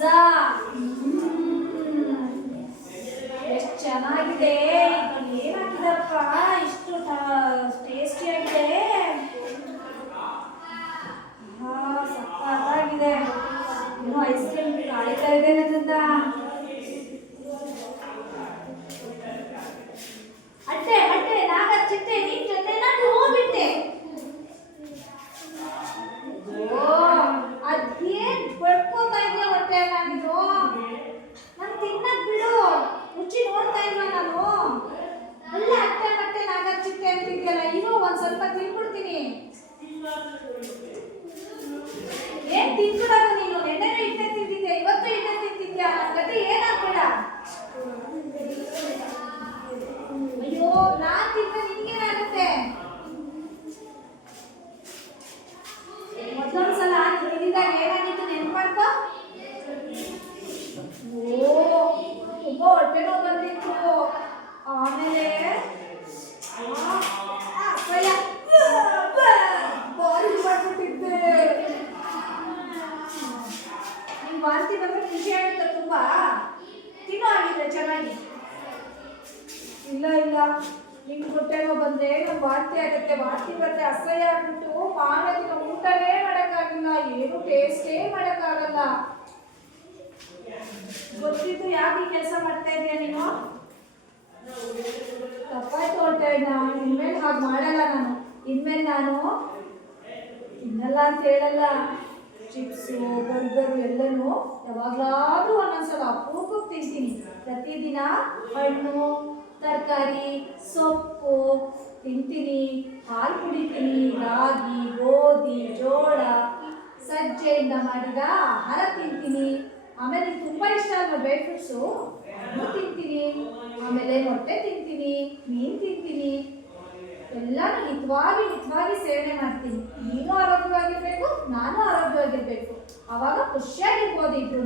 Pizza ಎಷ್ಟು ಚೆನ್ನಾಗಿದೆ. ಇದ್ರಲ್ಲಿ ಏನಾಗಿದಪ್ಪ ಇಷ್ಟು ಟೇಸ್ಟಿಯಾಗಿದೆ. ಹಾ ಸಕ್ಕತ್ತಾಗಿದೆ. ಇನ್ನು ಐಸ್ ಕ್ರೀಮ್ ಕಾಯ್ತಾ ಇದೆ ನನ್ನಿಂದ. ಅಟ್ಟೆ ಅಟ್ಟೆ ನಾಗ ಚಿಟ್ಟೆ ನಿನ್ ಜೊತೆ ನಾನು ಹೋಗ್ಬಿಟ್ಟೆ. ಅದೇನ್ ಬಡ್ಕೋತಾ ಇದೆಯಾ ಹೊಟ್ಟೆ ನಾನಿದು? ನಾನು ತಿನ್ನಕ್ ಬಿಡು, ರುಚಿ ನೋಡ್ತಾ ಇಲ್ವಾ ನಾನು? ಅಲ್ಲ ಅಟ್ಟೆ ಮತ್ತೆ ನಾಗ ಚಿಟ್ಟೆ ಅಂತಿದ್ಯಲ್ಲ, ಇರೋ ಒಂದ್ ಸ್ವಲ್ಪ ತಿನ್ಬಿಡ್ತೀನಿ. ಏನ್ ತಿನ್ಬಿಡೋದು ನೀನು? ನೆನ್ನೆನೂ ಇಟ್ಟೆ ತಿಂತಿದ್ದೆ, ಇವತ್ತು ಇಟ್ಟೆ ತಿಂತಿದ್ಯಾ? ನನ್ನ ಗತಿ ಏನಾಗ್ಬೇಡ. ಅಯ್ಯೋ ನಾನ್ ತಿಂದ್ರೆ ನಿನ್ಗೇನಾಗುತ್ತೆ? ಮೊದಲೊಂದ್ಸಲ ನೀನು ತಿಂದಿದಾಗ ಏನಾಗಿತ್ತು ನೆನ್ಪು ಮಾಡ್ಕೋ. ತುಂಬಾ ಹೊಟ್ಟೆ ನೋವು ಬಂದಿತ್ತು. ಆಮೇಲೆ ಬಾರಿ ಮಾಡ್ಬಿಟ್ಟಿದ್ದೆ. ನಿಂಗೆ ವಾಂತಿ ಬಂದ್ರೆ ಖುಷಿ ಆಗುತ್ತೆ ತುಂಬಾ. ತಿನ್ನೋ ಆಗಿದ್ರೆ ಚೆನ್ನಾಗಿ. ಇಲ್ಲ ಇಲ್ಲ, ನಿಂಗೆ ಹೊಟ್ಟೆ ನೋವು ಬಂದ್ರೆ ನಂಗೆ ವಾಂತಿ ಆಗುತ್ತೆ. ವಾಂತಿ ಬಂದ್ರೆ ಅಸಹ್ಯ ಆಗ್ಬಿಟ್ಟು ಮಾರನೇ ದಿನ ಊಟನೇ ಮಾಡೋಕ್ಕಾಗಿಲ್ಲ, ಏನು ಟೇಸ್ಟೇ ಮಾಡೋಕ್ಕಾಗಲ್ಲ. ಗೊತ್ತಿದ್ದು ಯಾಕೆ ಈ ಕೆಲಸ ಮಾಡ್ತಾ ಇದೀಯ ನೀನು? ತಪ್ಪಾಯ್ತು ಹೊಟ್ಟೆ. ಇನ್ಮೇಲೆ ಹಾಗೆ ಮಾಡಲ್ಲ ನಾನು. ಇನ್ಮೇಲೆ ನಾನು ತಿನ್ನಲ್ಲ ಅಂತ ಹೇಳಲ್ಲ. ಚಿಪ್ಸು ಬರ್ಗರು ಎಲ್ಲನೂ ಯಾವಾಗಲಾದ್ರೂ ಒಂದೊಂದ್ಸಲ ಅಪರೂಪಕ್ಕೆ ತಿಂತೀನಿ. ಪ್ರತಿದಿನ ಹಣ್ಣು ತರಕಾರಿ ಸೊಪ್ಪು ತಿಂತೀನಿ, ಹಾಲು ಕುಡಿತೀನಿ, ರಾಗಿ ಗೋಧಿ ಜೋಳ ಸಜ್ಜೆಯಿಂದ ಮಾಡಿದ ಆಹಾರ ತಿಂತೀನಿ. ಆಮೇಲೆ ನಂಗೆ ತುಂಬ ಇಷ್ಟ ಅಲ್ವ ಡ್ರೈ ಫ್ರೂಟ್ಸು, ಅದನ್ನು ತಿಂತೀನಿ. ಆಮೇಲೆ ಮೊಟ್ಟೆ ತಿಂತೀನಿ, ಮೀನು ತಿಂತೀನಿ. ಎಲ್ಲನೂ ಹಿತವಾಗಿ ಸೇವನೆ ಮಾಡ್ತೀನಿ. ನೀನು ಆರೋಗ್ಯವಾಗಿರ್ಬೇಕು, ನಾನು ಆರೋಗ್ಯವಾಗಿರ್ಬೇಕು. ಆವಾಗ ಖುಷಿಯಾಗಿರ್ಬೋದು ಇಬ್ರು.